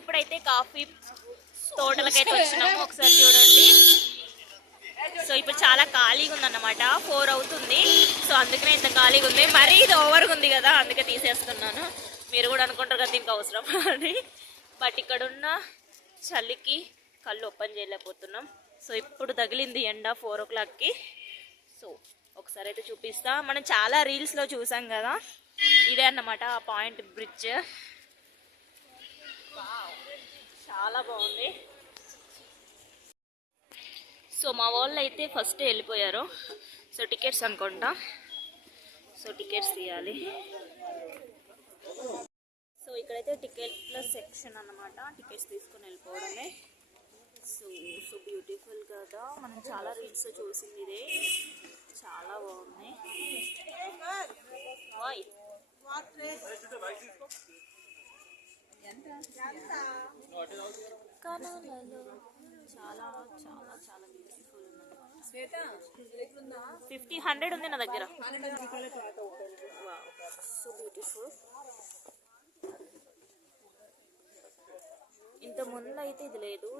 ఇప్పుడైతే కాఫీ తోటలకైతే వచ్చినాము, ఒకసారి చూడండి. సో ఇప్పుడు చాలా ఖాళీగా ఉందన్నమాట, 4 అవుతుంది. సో అందుకనే ఇంత ఖాళీగా ఉంది. మరీ ఇది ఓవర్గా ఉంది కదా, అందుకే తీసేస్తున్నాను. మీరు కూడా అనుకుంటారు కదా దీనికి అవసరం అని. బట్ ఇక్కడున్న చలికి కళ్ళు ఓపెన్ చేయలేకపోతున్నాం. సో ఇప్పుడు తగిలింది ఎండ 4 o'clockకి. సో ఒకసారి అయితే చూపిస్తా. మనం చాలా రీల్స్లో చూసాం కదా, ఇదే అన్నమాట ఆ పాయింట్ బ్రిడ్జ్. చాలా బాగుంది. సో మా వాళ్ళు అయితే ఫస్ట్ వెళ్ళిపోయారు. సో టికెట్స్ అనుకుంటా. సో టికెట్స్ తీయాలి. సో ఇక్కడైతే టికెట్ల సెక్షన్ అన్నమాట, టికెట్స్ తీసుకొని వెళ్ళిపోవడమే. సో సో బ్యూటిఫుల్ కదా, మనం చాలా రీల్స్ చూసింది ఇదే. చాలా బాగుంది. చాలా చాలా చాలా బ్యూటిఫుల్ ఉంది. 50-100 ఉంది నా దగ్గర. So beautiful. ఇంత ముందు అయితే ఇది లేదు,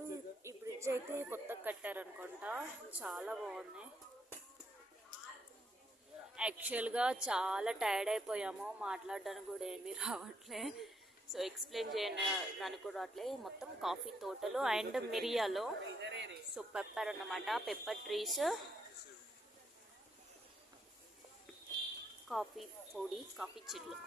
ఈ బ్రిడ్జ్ అయితే కొత్తగా కట్టారనుకుంటా. చాలా బాగుంది. యాక్చువల్గా చాలా టైర్డ్ అయిపోయాము, మాట్లాడడానికి కూడా ఏమీ రావట్లే. సో ఎక్స్ప్లెయిన్ చేయడానికి కూడా రావట్లే. మొత్తం కాఫీ తోటలు అండ్ మిరియాలు. సో పెప్పర్ అన్నమాట, పెప్పర్ ట్రీస్, కాఫీ పొడి, కాఫీ చెట్లు.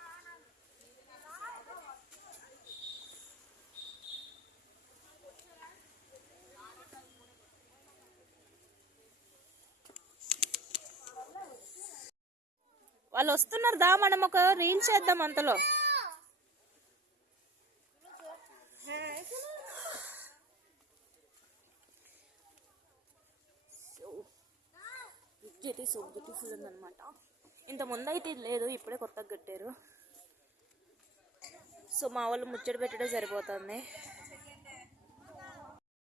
వాళ్ళు వస్తున్నారు దా, మనం ఒక రీల్ చేద్దాం అంతలో. అయితే సో బ్యూటిఫుల్ ఉందన్నమాట. ఇంత ముందు అయితే ఇది లేదు, ఇప్పుడే కొత్తగా కట్టారు. సో మా వాళ్ళు ముచ్చట పెట్టడం సరిపోతుంది.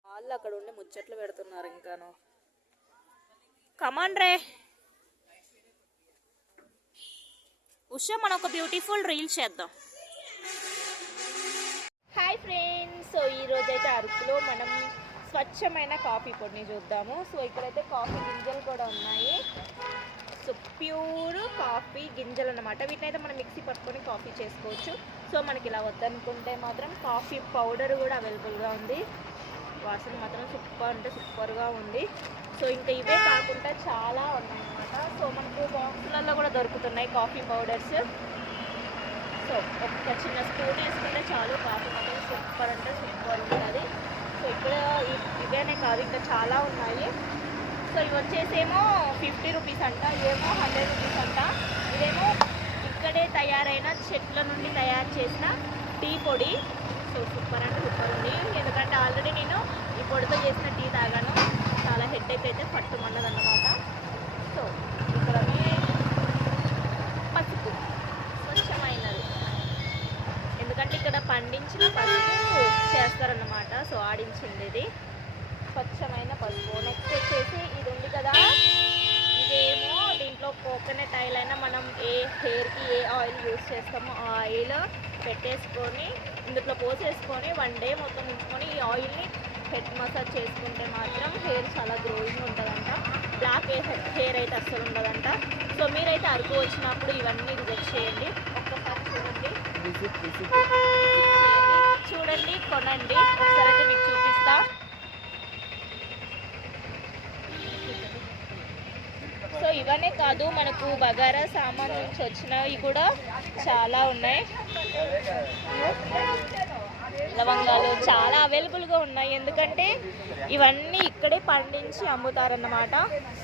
వాళ్ళు అక్కడ ఉండి ముచ్చట్లు పెడుతున్నారు ఇంకాను. కమాన్ రే ఉషా, మనం ఒక బ్యూటిఫుల్ రీల్ చేద్దాం. హాయ్ ఫ్రెండ్స్, సో ఈరోజు అయితే అరకులో మనం స్వచ్ఛమైన కాఫీ పొడిని చూద్దాము. సో ఇక్కడైతే కాఫీ గింజలు కూడా ఉన్నాయి. సో ప్యూర్ కాఫీ గింజలు అన్నమాట. వీటినైతే మనం మిక్సీ పట్టుకొని కాఫీ చేసుకోవచ్చు. సో మనకి ఇలా వద్దనుకుంటే మాత్రం కాఫీ పౌడర్ కూడా అవైలబుల్గా ఉంది. వాసన మాత్రం సూపర్ అంటే సూపర్గా ఉంది. సో ఇంకా ఇవే కాకుండా చాలా ఉన్నాయన్నమాట. సో మనకు బాక్సులలో కూడా దొరుకుతున్నాయి కాఫీ పౌడర్స్. సో ఒక చిన్న స్పూన్ వేసుకుంటే చాలు, కాఫీ మాత్రం సూపర్ అంటే సూపర్ ఉంటుంది. సో ఇక్కడ ఇవేనే కాదు, ఇంకా చాలా ఉన్నాయి. సో ఇవి వచ్చేసేమో 50 రూపీస్ అంట, ఇవేమో 100 రూపీస్ అంట. ఇదేమో ఇక్కడే తయారైన చెట్ల నుండి తయారు చేసిన టీ పొడి. సో సూపర్ అంటే సూపర్ ఉంది. ఎందుకంటే ఆల్రెడీ నేను ఈ పొడితో చేసిన టీ తాగాను, చాలా హెడ్ఏక్ అయితే పట్టుమన్నదన్నమాట. సో ఇక్కడ పసుపు స్వచ్ఛమైనది, ఎందుకంటే ఇక్కడ పండించిన పసుపు చేస్తారన్నమాట. సో ఆడించింది ఇది స్వచ్ఛమైన పసుపు. నెక్స్ట్ వచ్చేసి ఇది ఉంది కదా, ఇదేమో దీంట్లో కోకోనట్ ఆయిల్ అయినా మనం ఏ హెయిర్కి ఏ ఆయిల్ యూజ్ చేస్తామో ఆ ఆయిల్ పెట్టేసుకొని ఇందులో పోసేసుకొని 1 day మొత్తం ఉంచుకొని ఈ ఆయిల్ని హెడ్ మసాజ్ చేసుకుంటే మాత్రం హెయిర్ చాలా గ్రోయింగ్ ఉంటుందంట. బ్లాక్ హెయిర్ అయితే అస్సలు ఉండదంట. సో మీరైతే అరకు వచ్చినప్పుడు ఇవన్నీ విజిట్ చేయండి, ఒక్కసారి చూడండి, కొనండి. ఒకసారి అయితే మీకు చూపిస్తా. సో ఇవన్నీ కాదు, మనకు బగారా సామాన్ నుంచి వచ్చినవి కూడా చాలా ఉన్నాయి. లవంగాలు చాలా అవైలబుల్గా ఉన్నాయి, ఎందుకంటే ఇవన్నీ ఇక్కడే పండించి అమ్ముతారన్నమాట.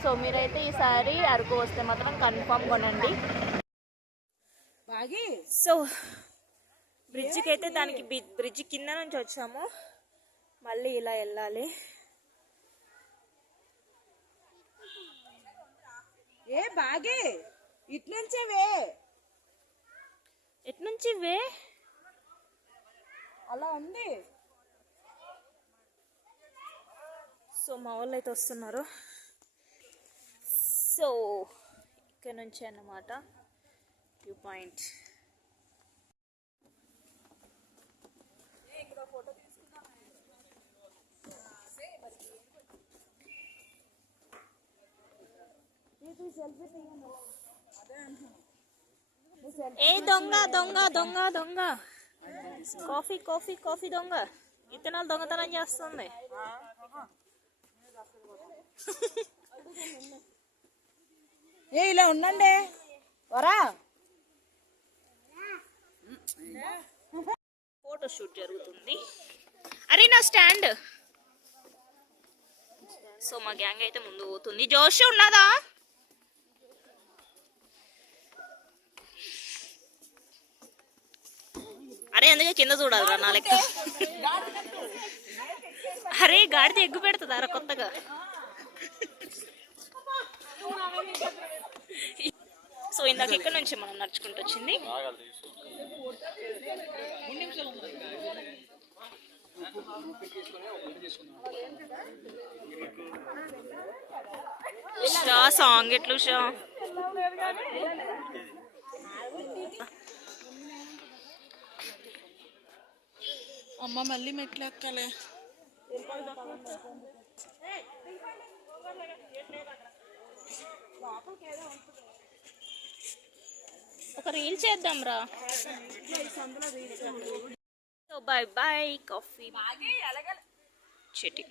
సో మీరైతే ఈసారి అరకు వస్తే మాత్రం కన్ఫామ్ కొనండి. సో బ్రిడ్జికి అయితే దానికి బ్రిడ్జి కింద నుంచి వచ్చాము, మళ్ళీ ఇలా వెళ్ళాలి. ఏ బాగే ఇట్నుంచి వే, ఎట్నుంచి వే అలా ఉంది. సో మా వాళ్ళు అయితే వస్తున్నారు. సో ఇక్కడ నుంచి అన్నమాట వ్యూ పాయింట్. ఇక్కడ ఫోటో ఏ దొంగ దొంగ దొంగ దొంగ కాఫీ కాఫీ కాఫీ దొంగ ఇతనాలు దొంగతనం చేస్తుంది. ఏ ఇలా ఉండండి వరా. ఫోటో షూట్ జరుగుతుంది. అరే నా స్టాండ్. సో మా గ్యాంగ్ అయితే ముందు పోతుంది. జోష్ ఉన్నదా? అరే అందుకే కింద చూడాలిరా నా లెక్క. అరే గాడిద ఎగ్గు పెడుతుందారా కొత్తగా. సో ఇందాక ఇక్కడ నుంచి మనం నడుచుకుంటూ వచ్చింది. సాంగ్ ఎట్లు షా అమ్మ మళ్ళీ మెట్లు ఎక్కాలే. ఒక రీల్ చేద్దాం రా. So bye bye coffee Chetty.